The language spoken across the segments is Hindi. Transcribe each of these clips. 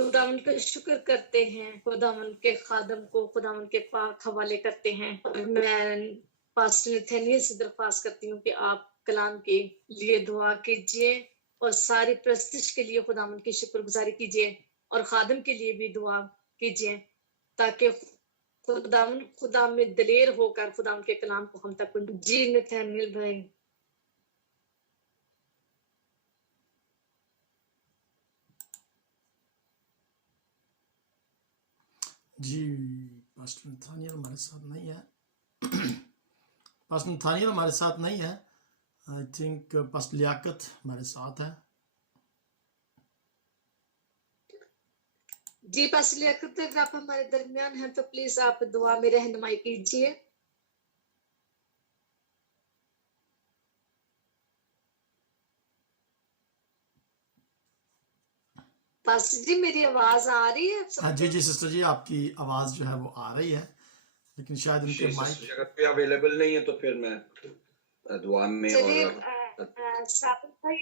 खुदावंद का शुक्र करते हैं, खुदावंद के खादम को खुदावंद के पाक हवाले करते हैं। और मैं पास्टर नथानियल से दरख्वास्त करती हूँ कि आप कलाम के लिए दुआ कीजिए और सारी प्रस्तुति के लिए खुदावंद की शुक्रगुजारी कीजिए और खादम के लिए भी दुआ कीजिए ताकि खुदा में दलेर होकर खुदावंद के कलाम को हम तक जी नथानियल भाई। जी पास्टर नथानियल हमारे साथ नहीं है। पास्टर नथानियल हमारे साथ नहीं है। आई थिंक पास्टर लियाकत हमारे साथ है। जी पास्टर लियाकत, अगर आप हमारे दरमियान हैं तो प्लीज आप दुआ में रहनुमाई कीजिए। पास्टर जी मेरी आवाज आ रही है? हाँ जी जी सिस्टर जी, आपकी आवाज जो है वो आ रही है, लेकिन शायद उनके माइक अगर पे अवेलेबल नहीं है तो फिर मैं दुआ में और साबिर भाई,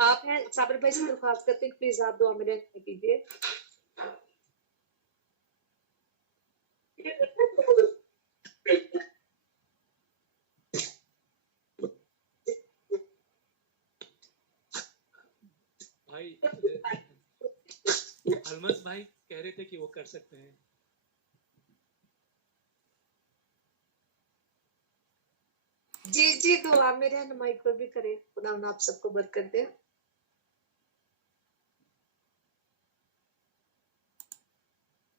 आप हैं साबिर भाई से दरख्वास्त करते हैं प्लीज आप दुआ में रहनुमाई कीजिए। भाई अलमस भाई कह रहे थे कि वो कर सकते हैं। जी जी दुआ में रहनुमाई को भी करें, खुदा आप सबको बरकत दे।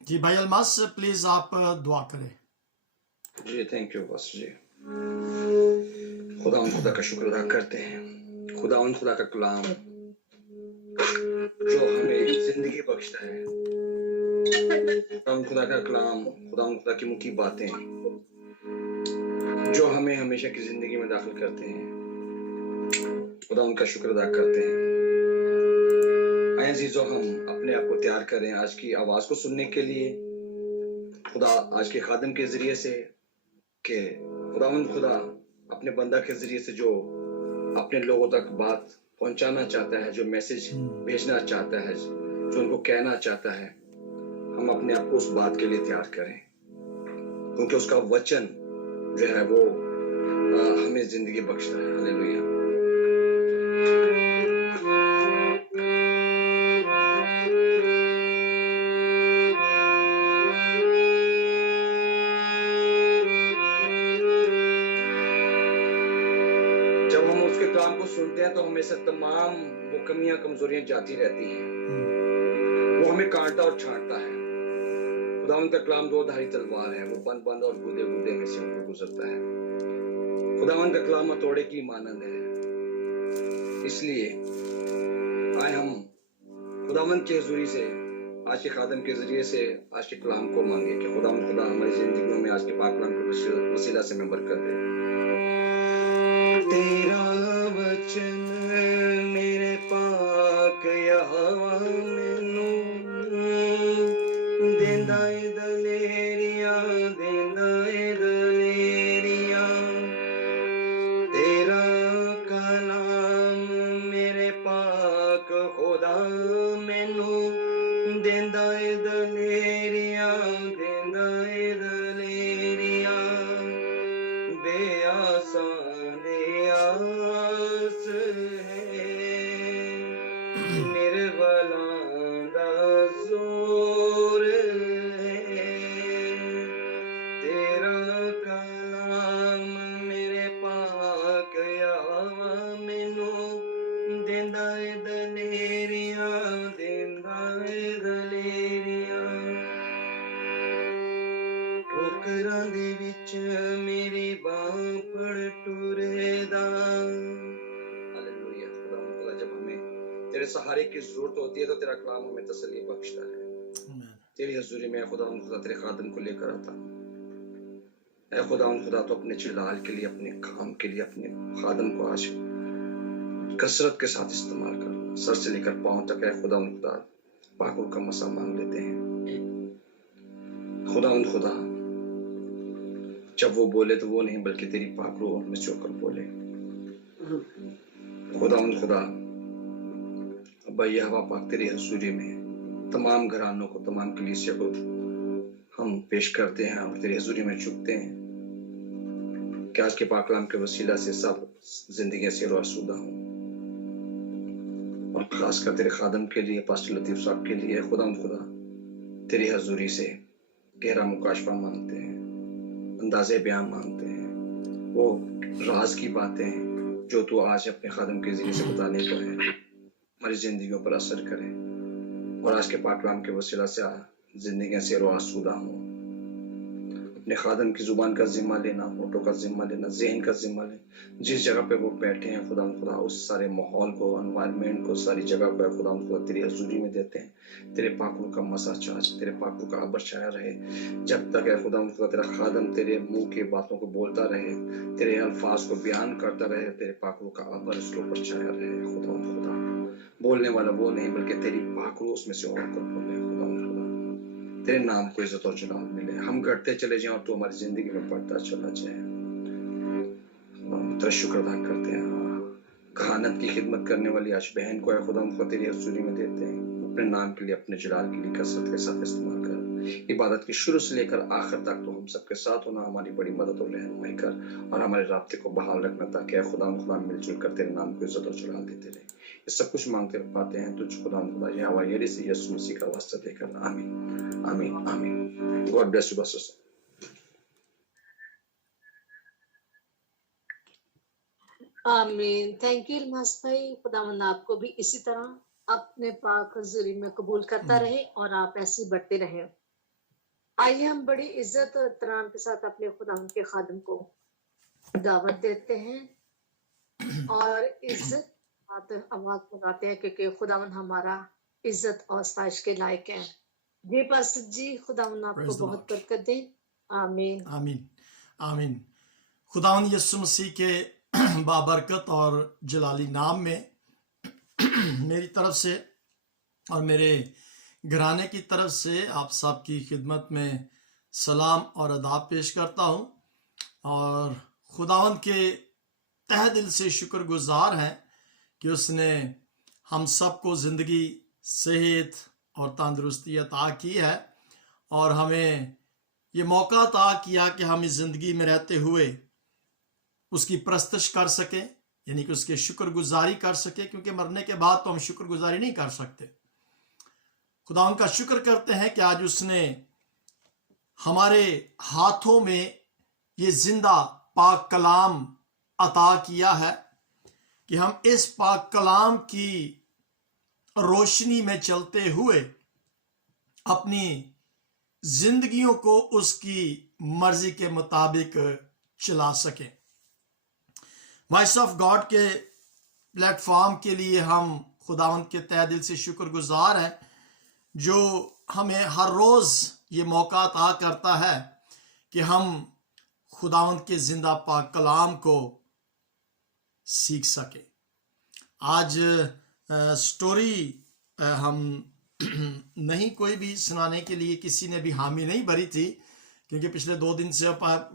जी भाई अलमास प्लीज आप दुआ करें। जी थैंक यू बस जी। खुदा का शुक्र अदा करते हैं। खुदा का कलाम जो हमें जिंदगी बख्शता है, खुदा का कलाम, खुदा की मुखी बातें जो हमें हमेशा की जिंदगी में दाखिल करते हैं, खुदा उनका शुक्र अदा करते हैं। आए अजीजों, हम अपने आप को तैयार करें आज की आवाज को सुनने के लिए। खुदा आज के खादम के जरिए से कि खुदा अपने बंदा के जरिए से जो अपने लोगों तक बात पहुंचाना चाहता है, जो मैसेज भेजना चाहता है, जो उनको कहना चाहता है, हम अपने आप को उस बात के लिए तैयार करें, क्योंकि उसका वचन जो है वो हमें जिंदगी बख्शता है। हालेलुया। जब हम उसके कलाम को सुनते हैं तो हमें से तमाम वो कमियां कमजोरियां जाती रहती हैं। वो हमें काटता और छांटता है। खुदावंद का कलाम दो धारी तलवार है, वो बंद बंद और गुदे गुदे में से होकर गुजरता है। खुदावंद का कलाम हथौड़े की मानंद है। इसलिए आए हम खुदावंद की हुजूरी से आज के खादम के जरिए से आज के कलाम को मांगे कि खुदा हमारी जिंदगियों में आज के पाक कलाम के वसीला से में बरकत दे। तेरा वचन मेरे पाक यहोवा मैनू देंदा ए दलेरियां, देंदा ए दलेरियां। तेरा कलाम मेरे पाक खुदा मैनू देंदा ए दलेरियां, देंदा ए दलेरियां। बेआसां दे आस है, निर्बलां दा जोर है। तेरा कलाम मेरे पाक यहोवा मैनू देंदा ए दलेरियां, देंदा ए दलेरियां। ठोकरां दे विच मेरी बांह पड़ टुरेदा। हालेलुया। खुदा जब हमें तेरे सहारे की जरूरत होती है तो तेरा कलाम हमें तसल्ली बख्शता है। तेरी हजूरी में खुदा तेरे खादम को लेकर आता हूँ। ऐ खुदा तो अपने जलाल के लिए, अपने काम के लिए अपने खादम को आज कसरत के साथ इस्तेमाल करना। सर से लेकर पांव तक है खुदा पाकुल का मसा मांग लेते हैं। खुदा जब वो बोले तो वो नहीं बल्कि तेरी पाक रूह में चोकर बोले। खुदा अब्बा यहोवा पाक तेरी हजूरी में तमाम घरानों को, तमाम कलीसिया को हम पेश करते हैं और तेरी हजूरी में झुकते हैं कि आज के पाक कलाम के वसीला से सब जिंदगी से आसूदा हों। और खासकर तेरे खादम के लिए, पास्टर लतीफ साहब के लिए खुदा तेरी हजूरी से गहरा मुकाशफा मांगते हैं, अंदाज़े बयान मांगते हैं, वो राज की बातें जो तू आज अपने खादम के ज़रिए से बताने को है हमारी ज़िंदगियों पर असर करें और आज के पाक कलाम के वसीला से ज़िंदगियाँ से आसूदा हों। अपने खादम की ज़ुबान का ज़िम्मा लेना, होठों का ज़िम्मा लेना, ज़हन का ज़िम्मा लेना, जिस जगह पे वो बैठे हैं खुदा उस सारे माहौल को, एनवायरनमेंट को, सारी जगह को खुदा तेरी हजूरी में देते हैं। तेरे पाक का मसा चाच, तेरे पाक का अबर छाया रहे जब तक है खुदा तेरा खादम तेरे मुंह की बातों को बोलता रहे, तेरे अल्फाज को बयान करता रहे, तेरे पाक का अबर उसके ऊपर छाया रहे। खुदा बोलने वाला वो नहीं बल्कि तेरी पाक उसमें से और कर बोले। तेरे नाम को इज्जत और जलाल मिले, हम घटते चले जाएं और तू हमारी जिंदगी में बढ़ता चला जाए। तेरा शुक्र अदा करते हैं। खानत की खिदमत करने वाली आज बहन को है खुदा तेरी हजूरी में देते हैं, अपने नाम के लिए, अपने जलाल के लिए कसरत के साथ इस्तेमाल कर। इबादत की शुरू से लेकर आखिर तक तो हम सबके साथ होना, हमारी बड़ी मदद और रहनुमाई कर और हमारे राब्ते को बहाल रखना ताकि खुदा मिलजुल कर तेरे नाम को इज्जत और जलाल देते रहे। ये सब कुछ मांगते पाते हैं तुझ खुदा ये हवाई से यीशु मसीह का वास्ता देकर, आमीन आमीन आमीन। गॉड ब्लेस यू बस। आमीन। थैंक यू इल्मास भाई, खुदावंद आपको भी इसी तरह अपने पाक हजूरी में कबूल करता रहे और आप ऐसे ही बढ़ते रहे। आइए हम बड़ी इज्जत और एहतराम के साथ अपने खुदावंद के खादिम को दावत देते हैं और इज्जत आवाज लगाते हैं क्योंकि खुदावंद हमारा इज्जत और साइश के लायक है। जी पास्टर जी, खुदावंद आपको बहुत बरकत दे। आमीन आमीन आमीन। खुदावंद यीशु मसीह के बाबरकत और जलाली नाम में मेरी तरफ से और मेरे घराने की तरफ से आप सब की खिदमत में सलाम और अदाब पेश करता हूँ और खुदावंद के तहे दिल से शुक्रगुजार हैं कि उसने हम सबको ज़िंदगी, सेहत और तंदुरुस्ती अता की है और हमें ये मौका अता किया कि हम इस ज़िंदगी में रहते हुए उसकी प्रस्तश कर सकें, यानी कि उसके शुक्रगुजारी कर सके, क्योंकि मरने के बाद तो हम शुक्रगुजारी नहीं कर सकते। खुदा उनका शुक्र करते हैं कि आज उसने हमारे हाथों में ये जिंदा पाक कलाम अता किया है कि हम इस पाक कलाम की रोशनी में चलते हुए अपनी जिंदगियों को उसकी मर्जी के मुताबिक चला सकें। वॉइस ऑफ गॉड के प्लेटफॉर्म के लिए हम खुदावंद के तहे दिल से शुक्रगुजार हैं जो हमें हर रोज़ ये मौका अता करता है कि हम खुदावंद के जिंदा पाक कलाम को सीख सके। आज स्टोरी हम नहीं कोई भी सुनाने के लिए किसी ने भी हामी नहीं भरी थी, क्योंकि पिछले 2 दिन से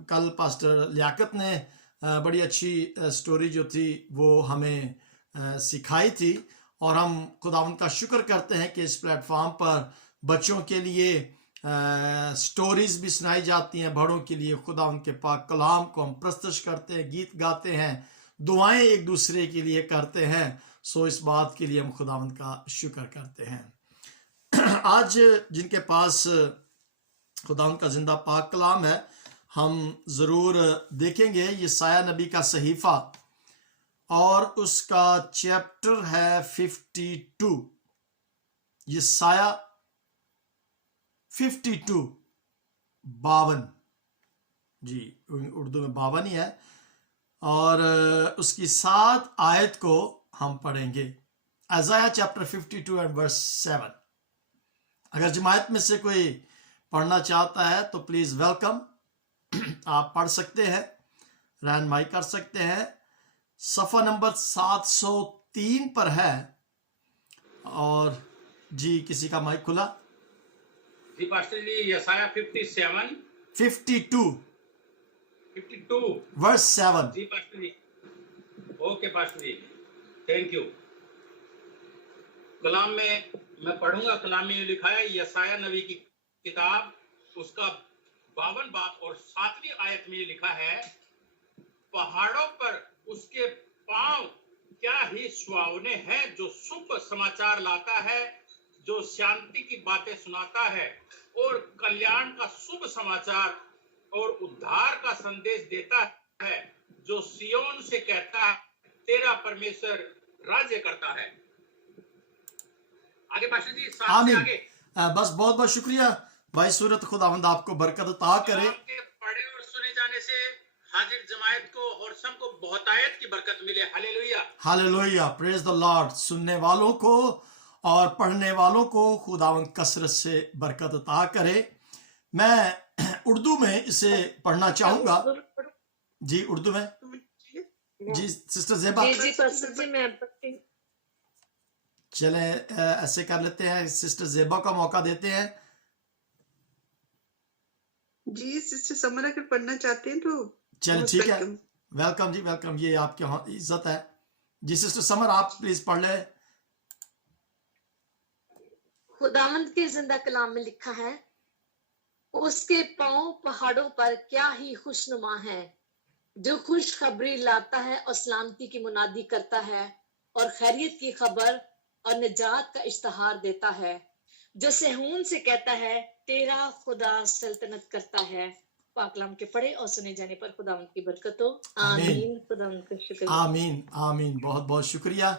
कल पास्टर लियाकत ने बड़ी अच्छी स्टोरी जो थी वो हमें सिखाई थी और हम खुदावंद का शुक्र करते हैं कि इस प्लेटफॉर्म पर बच्चों के लिए स्टोरीज भी सुनाई जाती हैं, बड़ों के लिए खुदावंद के पाक कलाम को हम प्रस्तुत करते हैं, गीत गाते हैं, दुआएं एक दूसरे के लिए करते हैं। सो इस बात के लिए हम खुदावंद का शुक्र करते हैं। आज जिनके पास खुदावंद का जिंदा पाक कलाम है हम ज़रूर देखेंगे यशायाह नबी का सहीफ़ा और उसका चैप्टर है 52। यशायाह 52 52 जी, उर्दू में 52 ही है और उसकी 7 आयत को हम पढ़ेंगे। यशायाह चैप्टर 52 एंड वर्स 7। अगर जमात में से कोई पढ़ना चाहता है तो प्लीज़ वेलकम, आप पढ़ सकते हैं, रहनुमाई कर सकते हैं। सफ़ा नंबर 703 पर है और जी किसी का माइक खुला? जी पास्टर जी, यशायाह 52 verse 7। Ji pastor ji, okay pastor ji, thank you. कलाम में मैं पढ़ूंगा। कलाम में लिखा है, यसाया नबी की किताब, उसका 52 बाब और 7वीं आयत में लिखा है, पहाड़ों पर उसके पांव क्या ही सुहावने हैं, जो शुभ समाचार लाता है, जो शांति की बातें सुनाता है और कल्याण का शुभ समाचार और उद्धार का संदेश देता है, जो सियोन से कहता है, तेरा परमेश्वर राज्य करता है। आगे पास्टर जी, 7 से आमीन। आगे। बस बहुत बहुत शुक्रिया भाई सूरत, खुदावंद आपको बरकत अता करे। कलाम के पढ़े और सुने जाने से हाजिर जमायत को और सबको बहुतायत की बरकत मिले। Hallelujah, hallelujah, praise the Lord. सुनने वालों को और पढ़ने वालों को खुदावंद कसरत से बरकत अता करे। मैं उर्दू में इसे पढ़ना चाहूंगा। जी, उर्दू में। जी सिस्टर ज़ेबा, जी पास्टर जी मैं पढ़ती हूँ। चले ऐसे कर लेते हैं, सिस्टर ज़ेबा का मौका देते हैं। जी सिस्टर समर अगर पढ़ना चाहते हैं तो चलिए ठीक है, वेलकम जी, वेलकम, ये आपकी इज्जत है। जी सिस्टर समर, आप प्लीज पढ़ ले। खुदावंद के जिंदा कलाम में लिखा है, उसके पांव पहाड़ों पर क्या ही खुशनुमा है, जो खुशखबरी लाता है और सलामती की मुनादी करता है और खैरियत की खबर और निजात का इश्तहार देता है, जो सहून से कहता है, तेरा खुदा सल्तनत करता है। पाकलाम के पढ़े और सुने जाने पर खुदावंद की बरकत हो। आमीन। खुदावंद का शुक्र। आमीन आमीन। बहुत बहुत शुक्रिया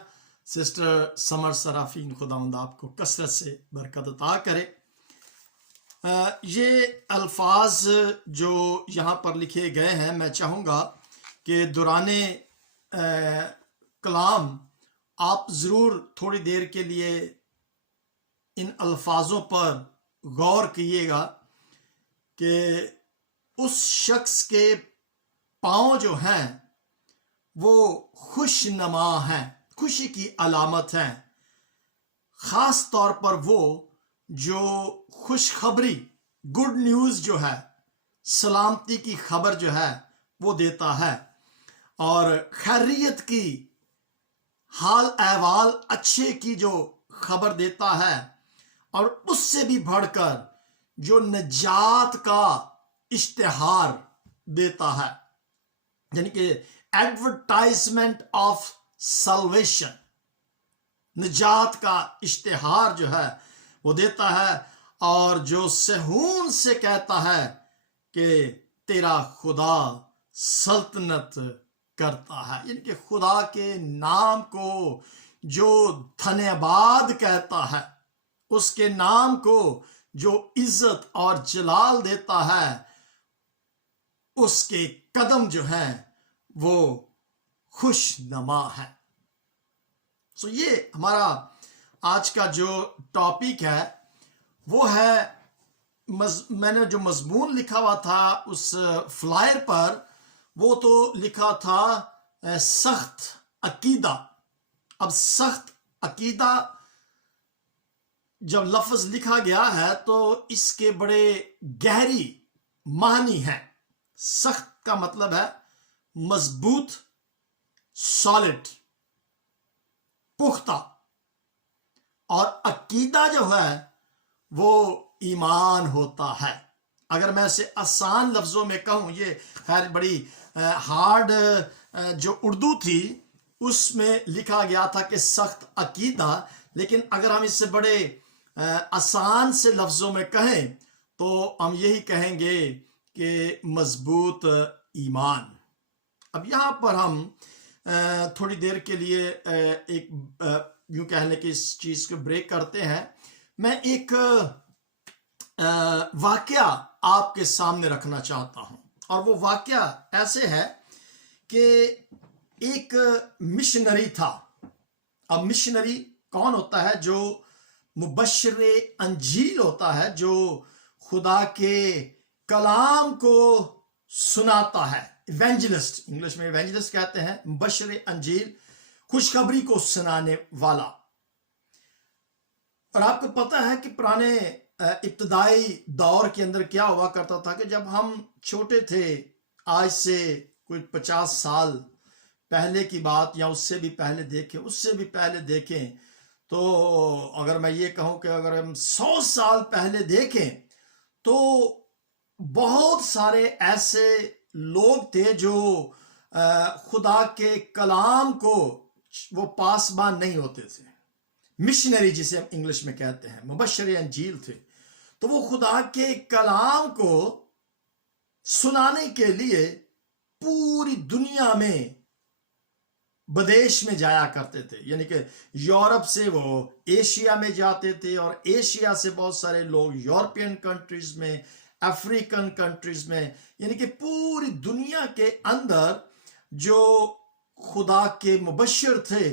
सिस्टर समर सराफीन, खुदावंद आपको कसरत से बरकत अता करे। ये अल्फाज जो यहाँ पर लिखे गए हैं, मैं चाहूँगा कि दौराने कलाम आप ज़रूर थोड़ी देर के लिए इन अल्फाजों पर गौर कीजिएगा कि उस शख्स के पाँव जो हैं वो खुशनुमा हैं, खुशी की अलामत हैं। ख़ास तौर पर वो जो खुशखबरी, गुड न्यूज़ जो है, सलामती की खबर जो है वो देता है और खैरियत की, हाल अहवाल अच्छे की जो खबर देता है, और उससे भी बढ़कर जो निजात का इश्तिहार देता है, यानी कि एडवर्टाइजमेंट ऑफ सल्वेशन, निजात का इश्तिहार जो है वो देता है, और जो सहून से कहता है कि तेरा खुदा सल्तनत करता है, यानी कि खुदा के नाम को जो धन्यवाद कहता है, उसके नाम को जो इज्जत और जलाल देता है, उसके कदम जो हैं वो खुशनुमा है। सो ये हमारा आज का जो टॉपिक है वो है, मैंने जो मजमून लिखा हुआ था उस फ्लायर पर, वो तो लिखा था सख्त अकीदा। अब सख्त अकीदा जब लफ्ज लिखा गया है तो इसके बड़े गहरी मानी हैं। सख्त का मतलब है मजबूत, सॉलिड, पुख्ता, और अकीदा जो है वो ईमान होता है। अगर मैं इसे आसान लफ्जों में कहूं, ये खैर बड़ी हार्ड जो उर्दू थी उसमें लिखा गया था कि सख्त अकीदा, लेकिन अगर हम इससे बड़े आसान से लफ्जों में कहें तो हम यही कहेंगे कि मजबूत ईमान। अब यहाँ पर हम थोड़ी देर के लिए एक यूं कहने की इस चीज को ब्रेक करते हैं। मैं एक वाकया आपके सामने रखना चाहता हूं, और वो वाकया ऐसे है कि एक मिशनरी था। अब मिशनरी कौन होता है? जो मुबश्शिर अंजील होता है, जो खुदा के कलाम को सुनाता है। इवेंजलिस्ट, इंग्लिश में इवेंजलिस्ट कहते हैं, मुबश्शिर अंजील, खुशखबरी को सुनाने वाला। और आपको पता है कि पुराने इब्तदाई दौर के अंदर क्या हुआ करता था कि जब हम छोटे थे, आज से कोई 50 साल पहले की बात या उससे भी पहले देखें, तो अगर मैं ये कहूं कि अगर हम 100 साल पहले देखें तो बहुत सारे ऐसे लोग थे जो खुदा के कलाम को वो पासबान नहीं होते थे, मिशनरी जिसे हम इंग्लिश में कहते हैं, मुबश्शिर अंजील थे। तो वो खुदा के कलाम को सुनाने के लिए पूरी दुनिया में विदेश में जाया करते थे, यानी कि यूरोप से वो एशिया में जाते थे और एशिया से बहुत सारे लोग यूरोपियन कंट्रीज में, अफ्रीकन कंट्रीज में, यानी कि पूरी दुनिया के अंदर जो खुदा के मुबश्शिर थे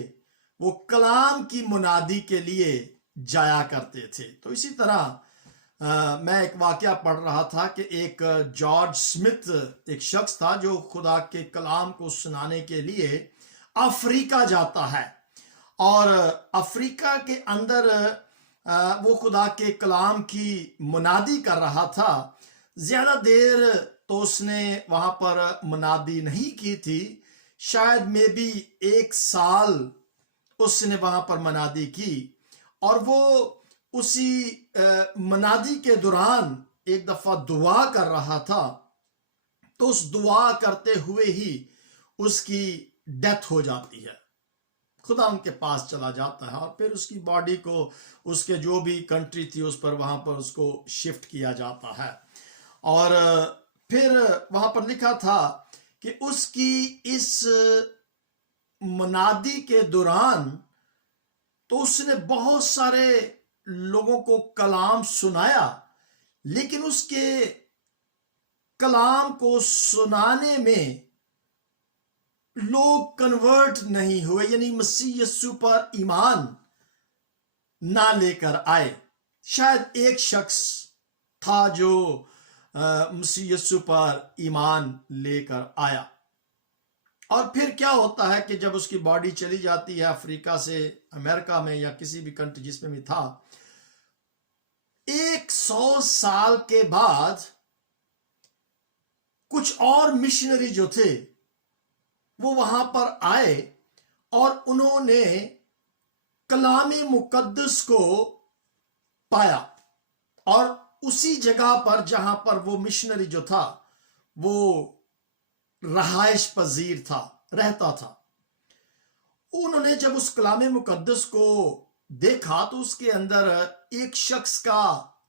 वो कलाम की मुनादी के लिए जाया करते थे। तो इसी तरह मैं एक वाकया पढ़ रहा था कि एक जॉर्ज स्मिथ एक शख्स था जो खुदा के कलाम को सुनाने के लिए अफ्रीका जाता है और अफ्रीका के अंदर वो खुदा के कलाम की मुनादी कर रहा था। ज्यादा देर तो उसने वहां पर मुनादी नहीं की थी, शायद में भी 1 साल उसने वहां पर मुनादी की। और वो उसी मुनादी के दौरान एक दफा दुआ कर रहा था, तो उस दुआ करते हुए ही उसकी डेथ हो जाती है। खुदा उनके पास चला जाता है और फिर उसकी बॉडी को उसके जो भी कंट्री थी उस पर वहां पर उसको शिफ्ट किया जाता है। और फिर वहां पर लिखा था कि उसकी इस मुनादी के दौरान तो उसने बहुत सारे लोगों को कलाम सुनाया, लेकिन उसके कलाम को सुनाने में लोग कन्वर्ट नहीं हुए, यानी मसीह यीशु पर ईमान ना लेकर आए। शायद एक शख्स था जो मसीह यीशु पर ईमान लेकर आया। और फिर क्या होता है कि जब उसकी बॉडी चली जाती है अफ्रीका से अमेरिका में या किसी भी कंट्री जिसमें भी था, 100 साल के बाद कुछ और मिशनरी जो थे वो वहां पर आए और उन्होंने कलामे मुकद्दस को पाया और उसी जगह पर जहां पर वो मिशनरी जो था वो रहाइश पजीर था, रहता था, उन्होंने जब उस कलामे मुकद्दस को देखा तो उसके अंदर एक शख्स का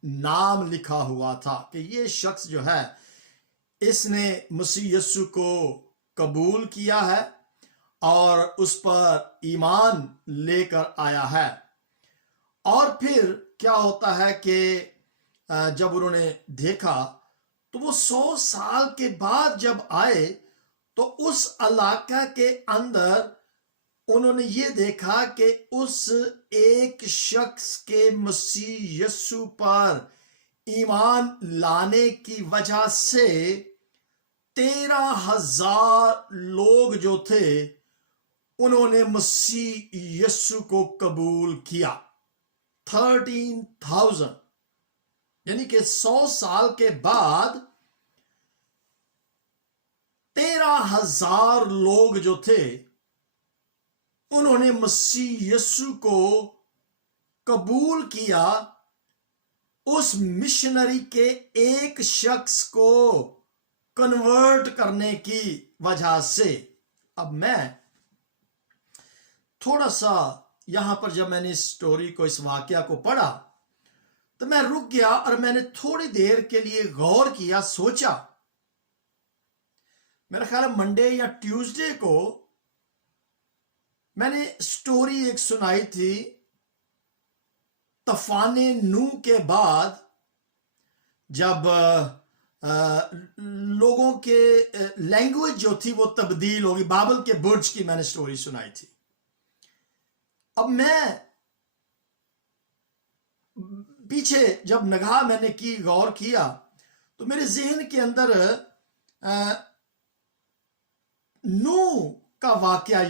नाम लिखा हुआ था कि ये शख्स जो है इसने मसीह यीशु को कबूल किया है और उस पर ईमान लेकर आया है। और फिर क्या होता है कि जब उन्होंने देखा तो वो 100 साल के बाद जब आए तो उस इलाका के अंदर उन्होंने ये देखा कि उस एक शख्स के मसीह यीशु पर ईमान लाने की वजह से 13,000 लोग जो थे उन्होंने मसीह यीशु को कबूल किया। 13,000, यानी कि 100 साल के बाद 13,000 लोग जो थे उन्होंने मसीह यीशु को कबूल किया उस मिशनरी के एक शख्स को कन्वर्ट करने की वजह से। अब मैं थोड़ा सा यहां पर जब मैंने इस स्टोरी को, इस वाकया को पढ़ा तो मैं रुक गया और मैंने थोड़ी देर के लिए गौर किया, सोचा। मेरा ख्याल है मंडे या ट्यूसडे को मैंने स्टोरी एक सुनाई थी तूफाने नूह के बाद, जब लोगों के लैंग्वेज जो थी वो तब्दील होगी। बाबल के बुर्ज की मैंने स्टोरी सुनाई थी। अब मैं पीछे जब निगाह मैंने की, गौर किया, तो मेरे जहन के अंदर नूह का वाकया